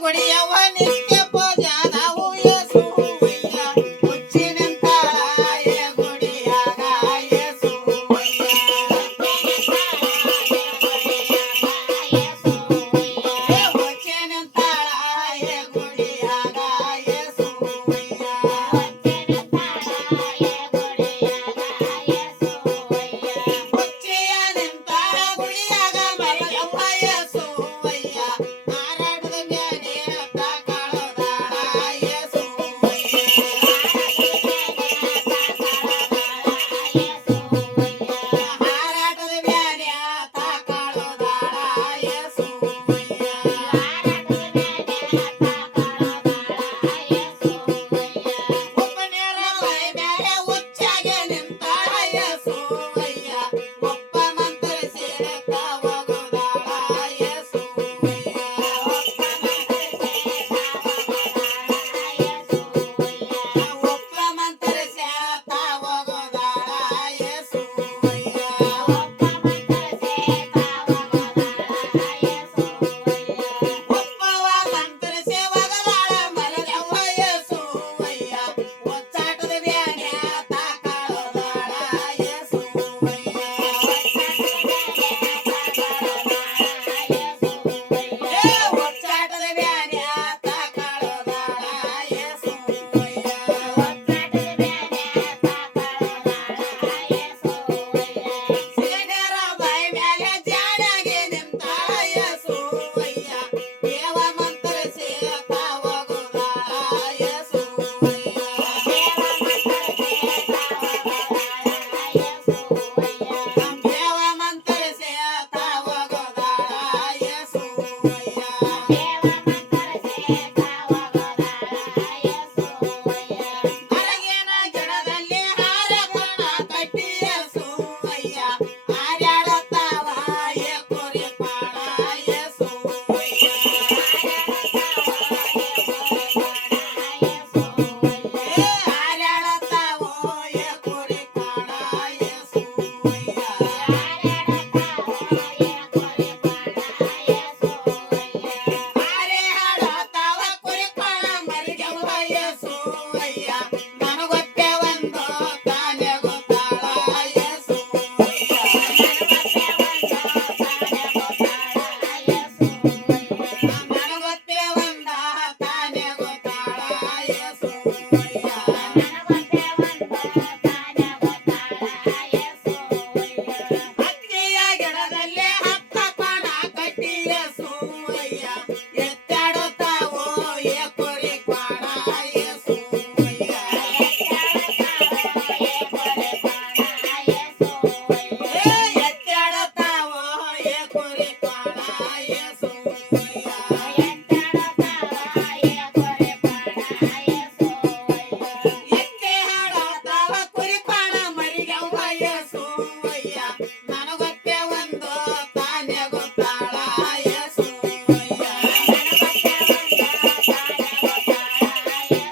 ಗುಡಿಯವ ನಿತ್ಯ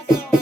Yeah.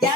Yeah.